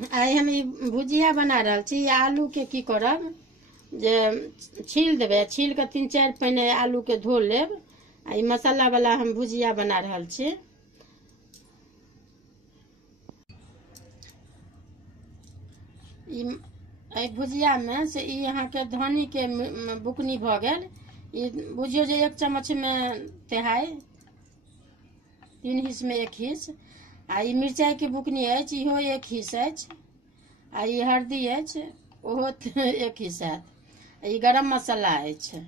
आइ हम ई भुजिया बना रहल छी। आलू के की करब जे छील देबै, छील के 3-4 पहिने आलू के धो लेब। आ ई मसाला वाला हम भुजिया बना रहल छी। ई भुजिया में से ई अहाँ के धनी के बुकनी भ गेल। ई बुझियो जे 1 चम्मच में तेहाई, 3 हिस्स में 1 हिस्स। आ ई मिरचाई के बुकनी अछि, इहो 1 हिस्स अछि। आ ई हल्दी अछि, ओहो 1 हिस्स हैत। ई गरम मसाला अछि।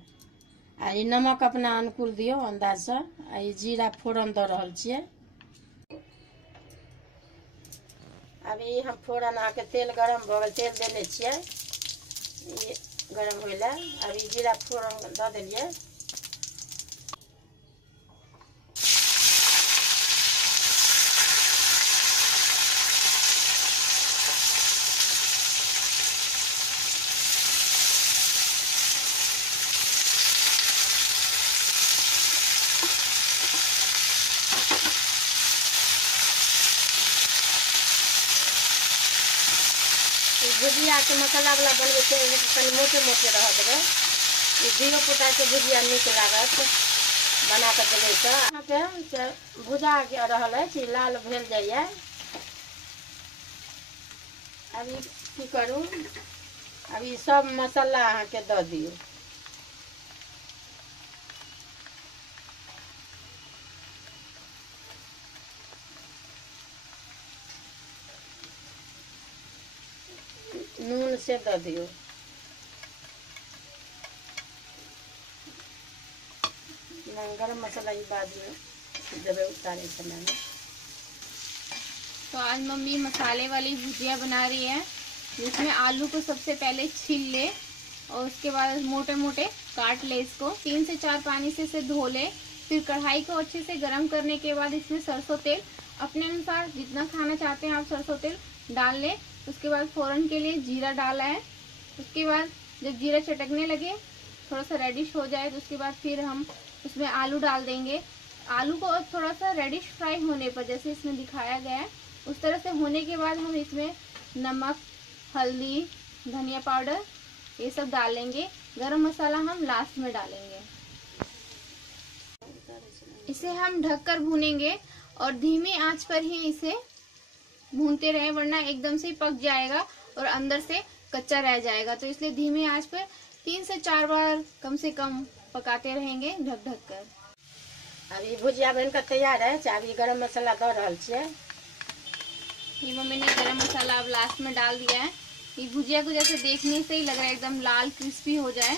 आ ई नमक अपना अनुकूल दियो अंदाज से। आ ई जीरा फोरन द रहल छियै। अभी हम फोरन अहाँ के तेल गरम भ गेल, तेल देने छियै ई गरम होइ ला। अभी जीरा फोरन द देलियै। भुजिया के मसाला वाला बनबै छै, कनि मोटे मोटे रह देबै। ई जीरो पोटा के भुजिया नीक लागत बना के देबै तऽ। अहाँ के भुजा के रहल अछि, लाल भेल जाइए। अभी की करू, अभी सब मसाला अहाँ के दऽ दियौ। नून से दऽ दियौ। गरम मसाला ई बाद में देबै उतारे समय में। तो आज मम्मी मसाले वाली भुजिया बना रही है, जिसमें आलू को सबसे पहले छील ले और उसके बाद मोटे मोटे काट ले। इसको 3 से 4 पानी से इसे धो ले। फिर कढ़ाई को अच्छे से गर्म करने के बाद इसमें सरसों तेल अपने अनुसार जितना खाना चाहते हैं आप सरसों तेल डाल ले। उसके बाद फोरन के लिए जीरा डाला है। उसके बाद जब जीरा चटकने लगे, थोड़ा सा रेडिश हो जाए, तो उसके बाद फिर हम उसमें आलू डाल देंगे। आलू को थोड़ा सा रेडिश फ्राई होने पर, जैसे इसमें दिखाया गया है उस तरह से होने के बाद हम इसमें नमक, हल्दी, धनिया पाउडर ये सब डालेंगे। गरम मसाला हम लास्ट में डालेंगे। इसे हम ढककर भूनेंगे और धीमी आंच पर ही इसे भूनते रहे, वरना एकदम से पक जाएगा और अंदर से कच्चा रह जाएगा। तो इसलिए धीमी आंच पर 3 से 4 बार कम से कम पकाते रहेंगे ढक ढक कर। अभी भुजिया बनकर तैयार है। अभी गरम मसाला दऽ रहल छियै। ये मम्मी ने गरम मसाला अब लास्ट में डाल दिया है। ये भुजिया को जैसे देखने से ही लग रहा है एकदम लाल क्रिस्पी हो जाए,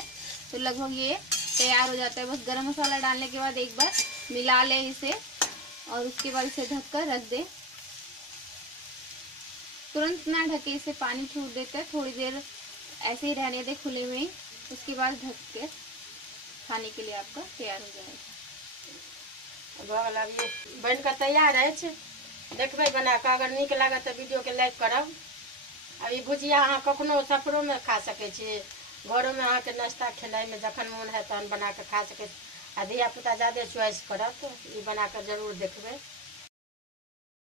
तो लगभग ये तैयार हो जाता है। बस गरम मसाला डालने के बाद एक बार मिला ले इसे और उसके बाद इसे ढक कर रख दे। तुरंत ना ढके, इसे पानी छूट देते हैं, थोड़ी देर ऐसे ही रहने दे खुले में ही। उसके बाद ढक के खाने के लिए आपका तैयार हो जाएगा। अभी बनकर तैयार अछि, देखबै बना कऽ। अगर नीक लागत तऽ वीडियो के लाइक करब। अभी भुजिया अहाँ कखनो सफरो में खा सकै छी, घरों में अहाँ के नाश्ता खेनाइ में जखन मोन है तहन बना के खा सकै छी। आ धिया पुता ज्यादे चॉइस करत, ई बना के जरूर देखबै।